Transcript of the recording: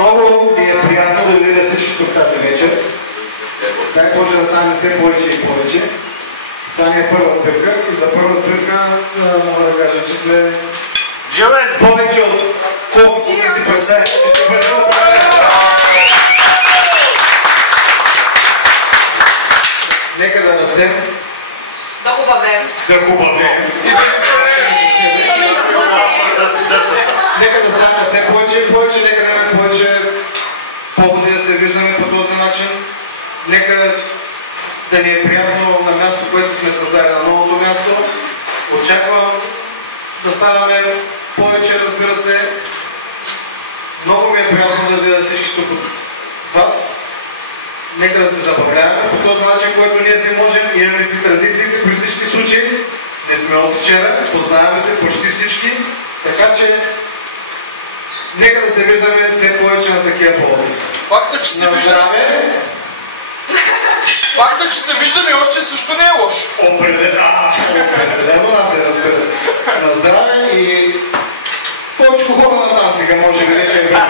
Много ми е приятно да видя всички тук тази вечер. Дай Боже да стане все повече и повече. Това ни е първа спирка и за първа спирка мога да кажа, че сме желая с повече от колкото не си представим. Ще бъде нека да растем. Да хубавем. Да хубавем. Нека да ставаме все повече и повече, нека да имаме повече поводи да се виждаме по този начин. Нека да ни е приятно на място, което сме създали, на новото място. Очаквам да ставаме повече, разбира се. Много ми е приятно да видя всички тук от вас. Нека да се забавляваме по този начин, който ние си можем. Имаме си традициите при всички случаи. Не сме от вчера, познаваме се почти всички. Така че нека да се виждаме все повече на такива поводи. Факта, че се виждаме... Факта, че се виждаме още също не е лошо. Определено нас е, разбира се. На здраве и повече хора на нас сега може би вече е време.